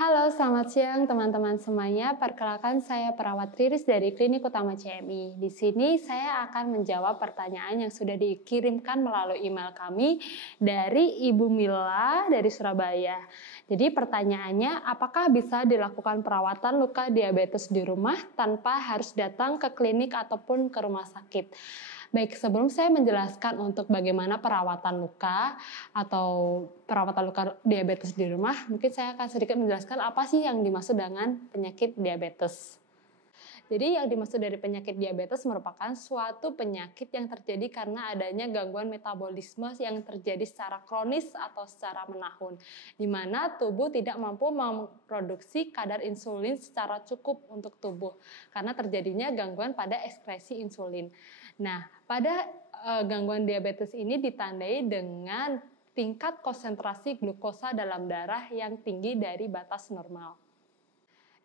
Halo, selamat siang teman-teman semuanya. Perkenalkan saya perawat Riris dari Klinik Utama CMI. Di sini saya akan menjawab pertanyaan yang sudah dikirimkan melalui email kami dari Ibu Mila dari Surabaya. Jadi pertanyaannya, apakah bisa dilakukan perawatan luka diabetes di rumah tanpa harus datang ke klinik ataupun ke rumah sakit? Baik, sebelum saya menjelaskan untuk bagaimana perawatan luka atau perawatan luka diabetes di rumah, mungkin saya akan sedikit menjelaskan apa sih yang dimaksud dengan penyakit diabetes. Jadi yang dimaksud dari penyakit diabetes merupakan suatu penyakit yang terjadi karena adanya gangguan metabolisme yang terjadi secara kronis atau secara menahun, di mana tubuh tidak mampu memproduksi kadar insulin secara cukup untuk tubuh, karena terjadinya gangguan pada ekskresi insulin. Nah, pada gangguan diabetes ini ditandai dengan tingkat konsentrasi glukosa dalam darah yang tinggi dari batas normal.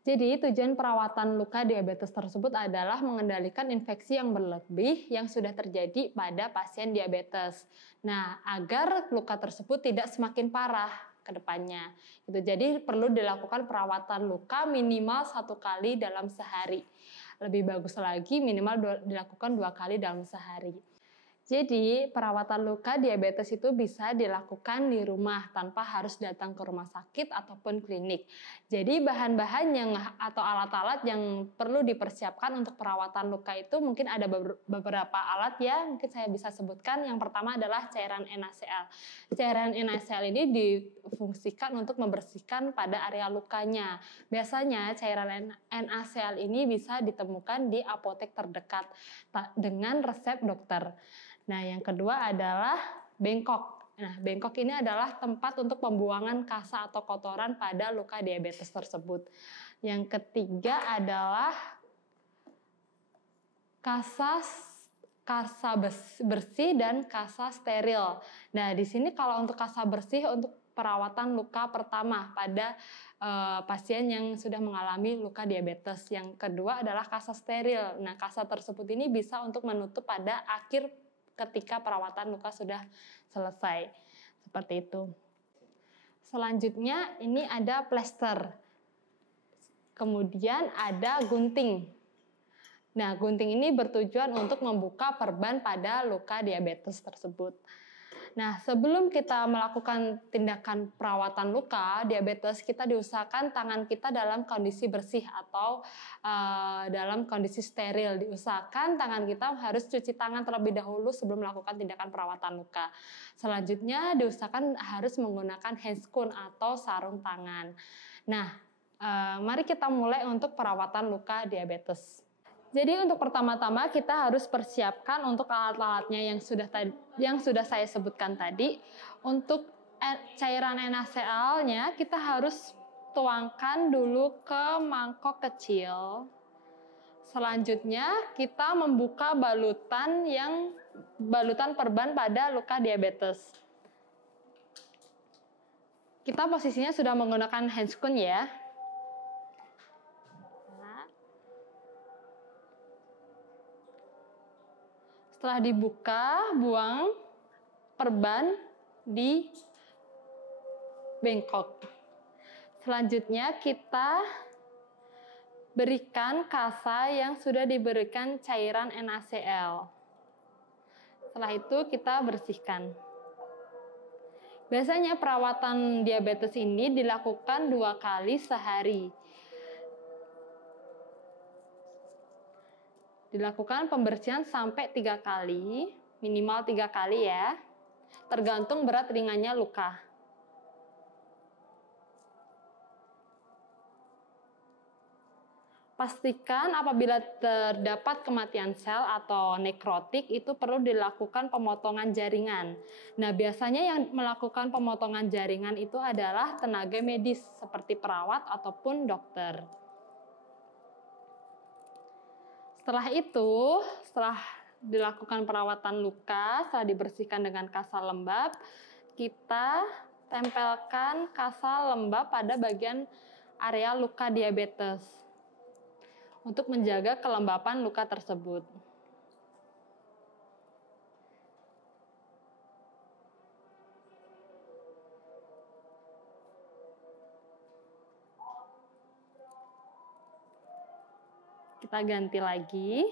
Jadi tujuan perawatan luka diabetes tersebut adalah mengendalikan infeksi yang berlebih yang sudah terjadi pada pasien diabetes. Nah, agar luka tersebut tidak semakin parah ke depannya. Jadi perlu dilakukan perawatan luka minimal 1 kali dalam sehari. Lebih bagus lagi minimal dilakukan 2 kali dalam sehari. Jadi, perawatan luka diabetes itu bisa dilakukan di rumah tanpa harus datang ke rumah sakit ataupun klinik. Jadi, bahan-bahan yang atau alat-alat yang perlu dipersiapkan untuk perawatan luka itu mungkin ada beberapa alat ya, mungkin saya bisa sebutkan. Yang pertama adalah cairan NaCl. Cairan NaCl ini difungsikan untuk membersihkan pada area lukanya. Biasanya cairan NaCl ini bisa ditemukan di apotek terdekat dengan resep dokter. Nah, yang kedua adalah bengkok. Nah, bengkok ini adalah tempat untuk pembuangan kasa atau kotoran pada luka diabetes tersebut. Yang ketiga adalah kasa bersih dan kasa steril. Nah, di sini kalau untuk kasa bersih untuk perawatan luka pertama pada pasien yang sudah mengalami luka diabetes. Yang kedua adalah kasa steril. Nah, kasa tersebut ini bisa untuk menutup pada akhir ketika perawatan luka sudah selesai. Seperti itu. Selanjutnya ini ada plester. Kemudian ada gunting. Nah, gunting ini bertujuan untuk membuka perban pada luka diabetes tersebut. Nah, sebelum kita melakukan tindakan perawatan luka diabetes, kita diusahakan tangan kita dalam kondisi bersih atau dalam kondisi steril. Diusahakan tangan kita harus cuci tangan terlebih dahulu sebelum melakukan tindakan perawatan luka. Selanjutnya, diusahakan harus menggunakan handscoon atau sarung tangan. Nah, mari kita mulai untuk perawatan luka diabetes. Jadi untuk pertama-tama kita harus persiapkan untuk alat-alatnya yang sudah saya sebutkan tadi. Untuk cairan NaCl-nya kita harus tuangkan dulu ke mangkok kecil. Selanjutnya kita membuka balutan perban pada luka diabetes. Kita posisinya sudah menggunakan handscoon ya. Setelah dibuka, buang perban di bengkok. Selanjutnya kita berikan kasa yang sudah diberikan cairan NaCl. Setelah itu kita bersihkan. Biasanya perawatan diabetes ini dilakukan 2 kali sehari. Dilakukan pembersihan sampai 3 kali, minimal 3 kali ya, tergantung berat ringannya luka. Pastikan apabila terdapat kematian sel atau nekrotik itu perlu dilakukan pemotongan jaringan. Nah, biasanya yang melakukan pemotongan jaringan itu adalah tenaga medis seperti perawat ataupun dokter. Setelah dilakukan perawatan luka, setelah dibersihkan dengan kasa lembab, kita tempelkan kasa lembab pada bagian area luka diabetes untuk menjaga kelembapan luka tersebut. Kita ganti lagi.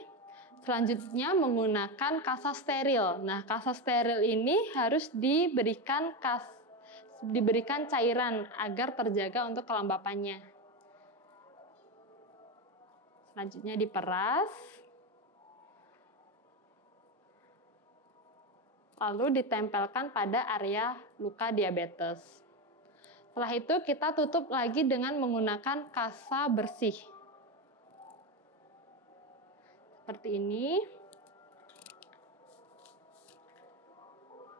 Selanjutnya menggunakan kasa steril. Nah, kasa steril ini harus diberikan cairan agar terjaga untuk kelembapannya. Selanjutnya diperas. Lalu ditempelkan pada area luka diabetes. Setelah itu kita tutup lagi dengan menggunakan kasa bersih. Seperti ini.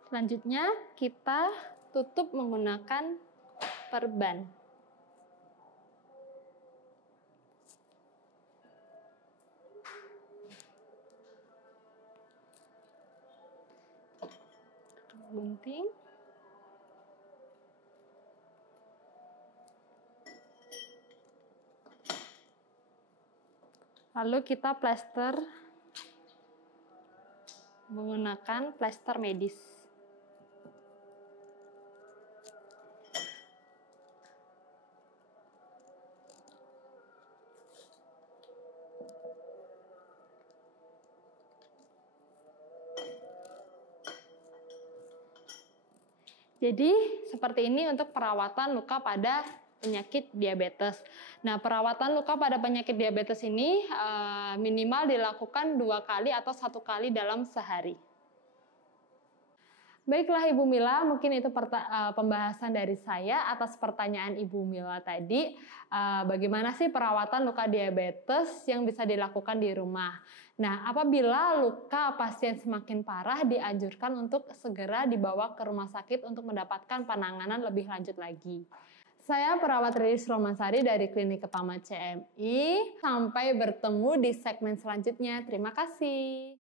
Selanjutnya kita tutup menggunakan perban. Gunting. Lalu kita plester menggunakan plester medis. Jadi seperti ini untuk perawatan luka pada penyakit diabetes. Nah, perawatan luka pada penyakit diabetes ini minimal dilakukan 2 kali atau 1 kali dalam sehari. Baiklah Ibu Mila, mungkin itu pembahasan dari saya atas pertanyaan Ibu Mila tadi. Bagaimana sih perawatan luka diabetes yang bisa dilakukan di rumah? Nah, apabila luka pasien semakin parah, dianjurkan untuk segera dibawa ke rumah sakit untuk mendapatkan penanganan lebih lanjut lagi. Saya perawat Riris Romansari dari Klinik Utama CMI. Sampai bertemu di segmen selanjutnya. Terima kasih.